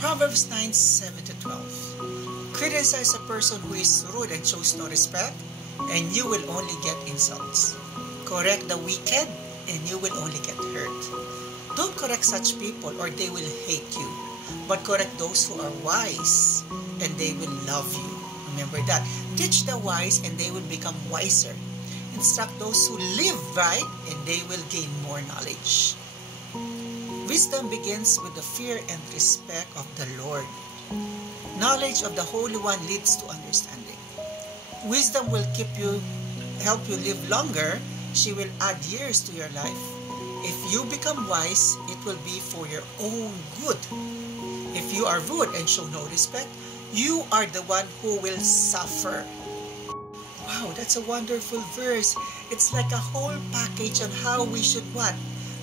Proverbs 9:7 to 12. Criticize a person who is rude and shows no respect, and you will only get insults. Correct the wicked, and you will only get hurt. Don't correct such people, or they will hate you. But correct those who are wise, and they will love you. Remember that. Teach the wise, and they will become wiser. Instruct those who live right, and they will gain more knowledge. Wisdom begins with the fear and respect of the Lord. Knowledge of the Holy One leads to understanding. Wisdom will help you live longer. She will add years to your life. If you become wise, it will be for your own good. If you are rude and show no respect, you are the one who will suffer. Wow, that's a wonderful verse. It's like a whole package on how we should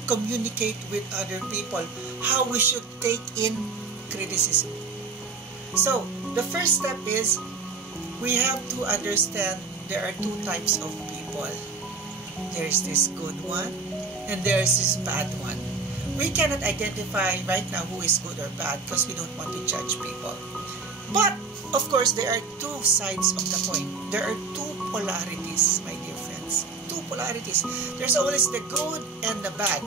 communicate with other people, how we should take in criticism. So, the first step is we have to understand there are two types of people. There's this good one, and there's this bad one. We cannot identify right now who is good or bad because we don't want to judge people. But, of course, there are two sides of the coin. There are two polarities, my dear friends. Two polarities. There's always the good and the bad.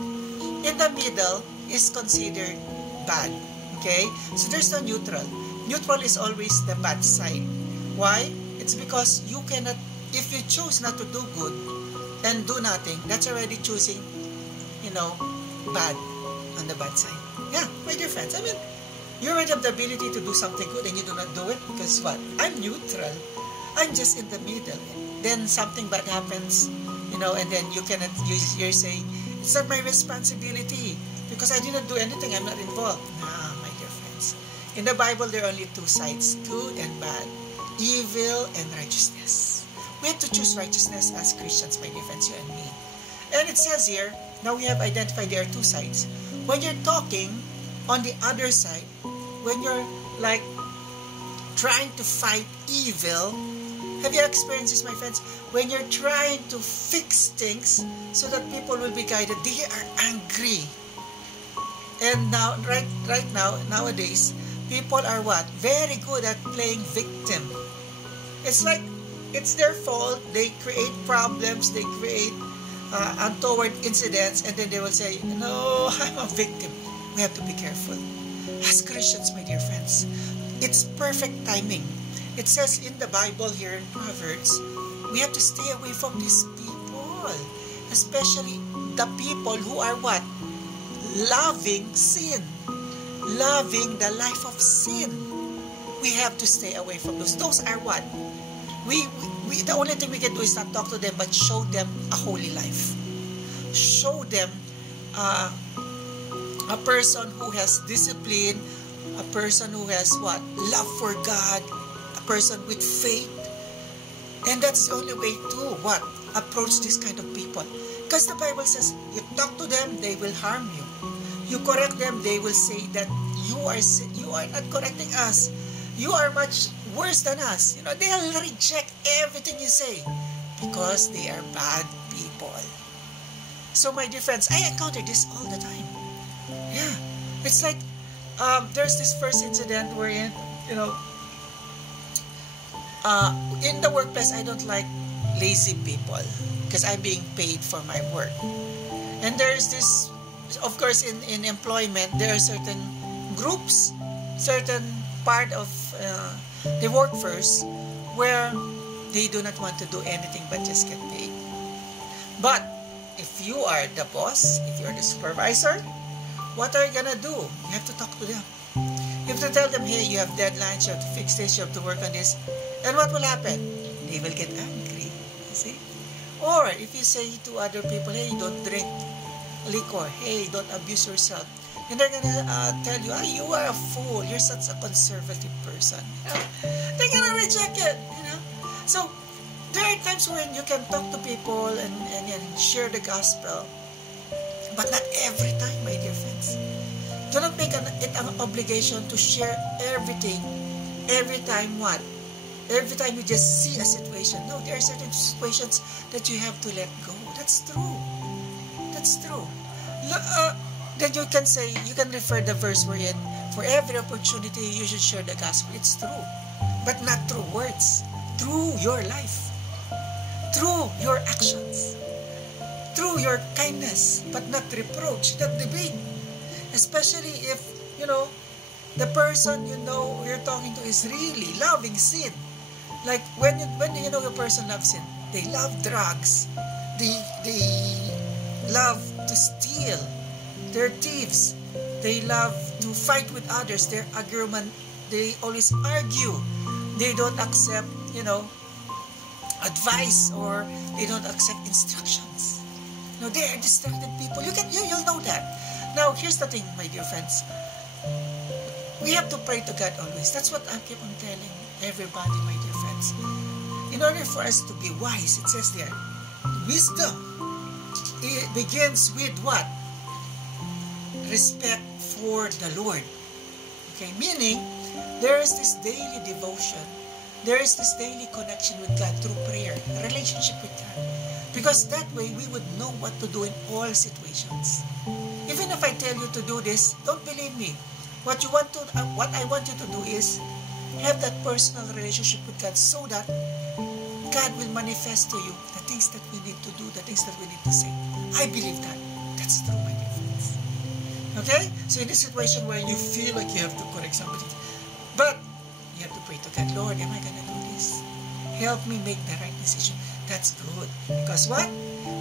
In the middle is considered bad. Okay? So there's no neutral. Neutral is always the bad side. Why? It's because you cannot, if you choose not to do good and do nothing, that's already choosing, bad on the bad side. Yeah, my dear friends, you already have the ability to do something good and you do not do it because what? I'm neutral. I'm just in the middle. Then something bad happens, and then you're saying, it's not my responsibility because I didn't do anything. I'm not involved. Nah, my dear friends. In the Bible, there are only two sides, good and bad, evil and righteousness. We have to choose righteousness as Christians, my dear friends, you and me. And it says here, now we have identified there are two sides. When you're talking on the other side, when you're like trying to fight evil, have you experienced this, my friends? When you're trying to fix things so that people will be guided, they are angry. And now, right now, nowadays, people are what? Very good at playing victim. It's like it's their fault. They create problems. They create untoward incidents, and then they will say, no, I'm a victim. We have to be careful. As Christians, my dear friends, it's perfect timing. It says in the Bible here in Proverbs, we have to stay away from these people, especially the people who are what? Loving sin. Loving the life of sin. We have to stay away from those. Those are what? The only thing we can do is not talk to them, but show them a holy life. Show them a person who has discipline, a person who has what? Love for God, a person with faith. And that's the only way to what? Approach this kind of people. Because the Bible says, you talk to them, they will harm you. You correct them, they will say that you are not correcting us. You are much worse than us. They'll reject everything you say because they are bad people. So my dear friends, I encounter this all the time. Yeah. It's like, there's this first incident wherein, in the workplace, I don't like lazy people because I'm being paid for my work. And there's this, of course, in employment, there are certain groups, certain part of the workforce where they do not want to do anything but just get paid. But if you are the boss, if you're the supervisor, what are you gonna do? You have to talk to them. You have to tell them, hey, you have deadlines, you have to fix this, you have to work on this. And what will happen? They will get angry. You see? Or if you say to other people, hey, don't drink liquor, hey, don't abuse yourself, and they're gonna tell you, you are a fool, you're such a conservative person. They're gonna reject it. So there are times when you can talk to people and share the gospel, but not every time, my dear friends. Do not make it an obligation to share everything every time. What? Every time you just see a situation. No, there are certain situations that you have to let go. That's true. That's true. Then you can say, you can refer the verse wherein For every opportunity, you should share the gospel. It's true. But not through words. Through your life. Through your actions. Through your kindness. But not reproach, not debate. Especially if, the person you're talking to is really loving sin. Like when you know your person loves sin, they love drugs, they love to steal, they're thieves, they love to fight with others, they're argument, they always argue, they don't accept advice, or they don't accept instructions. They are distracted people. You'll know that. Now here's the thing, my dear friends. We have to pray to God always. That's what I keep on telling everybody, my dear friends. In order for us to be wise, it says there, wisdom, it begins with what? Respect for the Lord. Okay, meaning, there is this daily devotion, there is this daily connection with God through prayer, a relationship with God. Because that way, we would know what to do in all situations. Even if I tell you to do this, don't believe me. What I want you to do is have that personal relationship with God, so that God will manifest to you the things that we need to do, the things that we need to say. I believe that. That's true, my dear friends. Okay? So in this situation where you feel like you have to correct somebody, but you have to pray to God, Lord, am I going to do this? Help me make the right decision. That's good. Because what?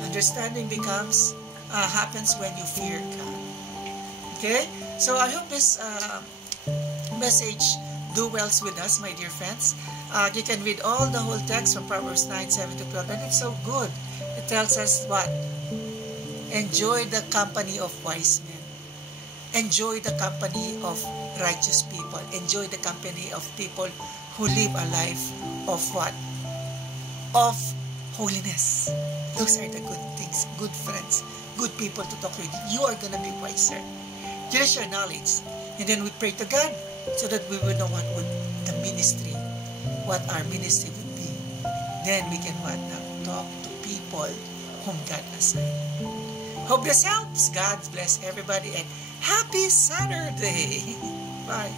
Understanding happens when you fear God. Okay? So I hope this message do well with us, my dear friends. You can read all the whole text from Proverbs 9, 7 to 12, and it's so good. It tells us what? Enjoy the company of wise men. Enjoy the company of righteous people. Enjoy the company of people who live a life of what? Of holiness. Those are the good things, good friends, good people to talk with. You are going to be wiser. Use your knowledge. And then we pray to God so that we will know what our ministry would be. Then we can talk to people whom God assigned. Hope this helps. God bless everybody and happy Saturday. Bye.